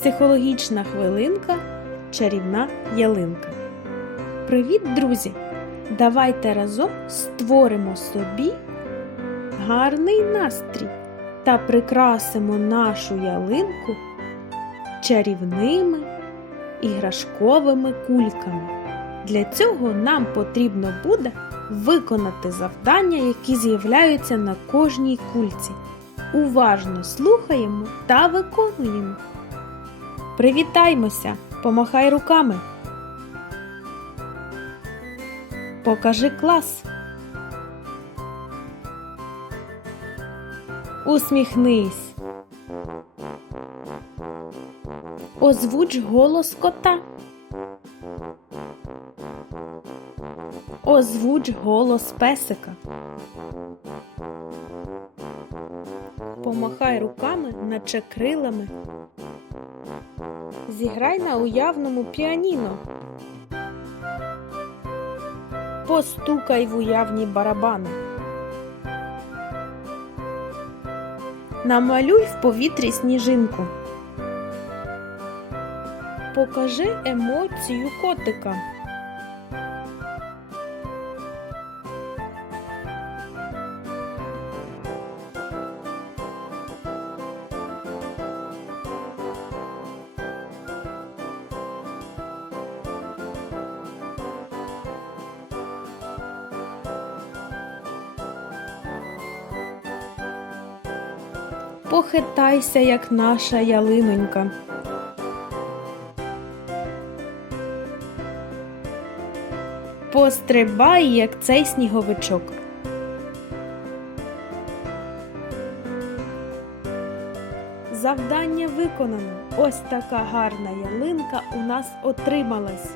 Психологічна хвилинка, чарівна ялинка. Привіт, друзі! Давайте разом створимо собі гарний настрій та прикрасимо нашу ялинку чарівними іграшковими кульками. Для цього нам потрібно буде виконати завдання, які з'являються на кожній кульці. Уважно слухаємо та виконуємо. Привітаймося, помахай руками. Покажи клас. Усміхнись. Озвуч голос кота. Озвуч голос песика. Помахай руками, наче крилами. Зіграй на уявному піаніно. Постукай в уявні барабани. Намалюй в повітрі сніжинку. Покажи емоцію котика. Похитайся, як наша ялинонька. Пострибай, як цей сніговичок. Завдання виконано. Ось така гарна ялинка у нас отрималась.